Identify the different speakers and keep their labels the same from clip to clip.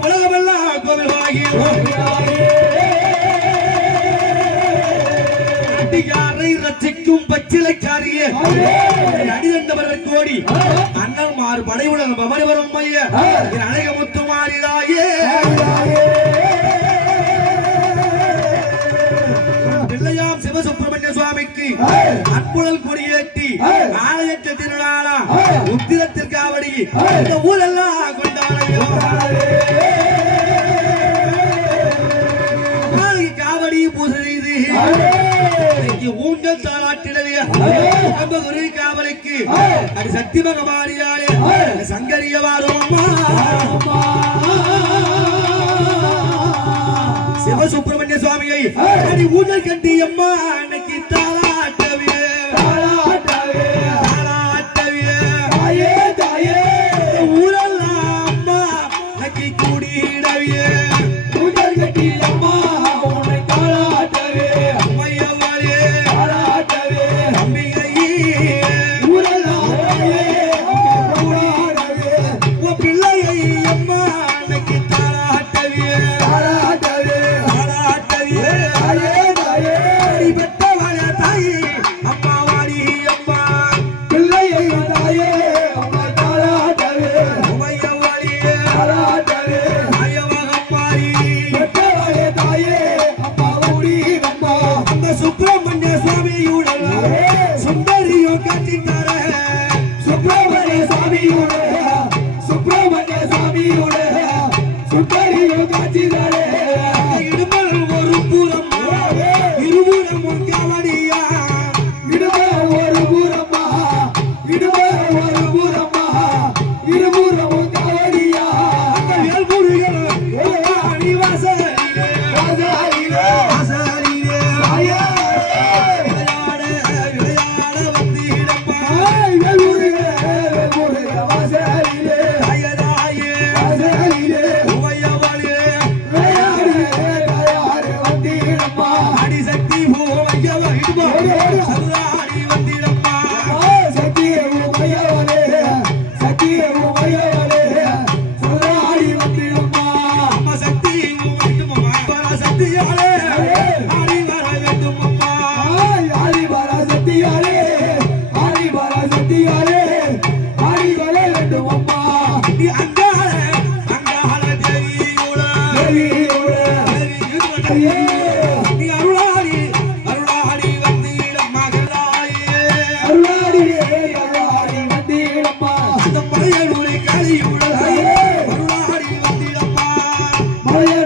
Speaker 1: உலகமெல்லாம் கோவிலாகி அடியாரை ரசிக்கும் பச்சிலைக்காரிய. அடிதந்தவர்கள் கோடி. அண்ணன் மாறு படையுடன் பவனிவரும் அழக முத்துமாரிதாயே பிள்ளையாம் சிவசுப்பிரமணிய சுவாமிக்கு அன்புடல் கொடியேற்றி ஆலயத்தை திருநாளா உத்திரத்திற்காவடி. இந்த ஊரெல்லாம் இருந்தவையா நம்ம குரு காவலுக்கு. அது சக்தி பகவானியாலே சங்கரியவாரோமா சிவசுப்பிரமணிய சுவாமியை ஊழல் கண்டி அம்மா. நம்பியுடன் ஓடு ஓடு হয়ে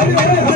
Speaker 1: ¡Vale, vale, vale!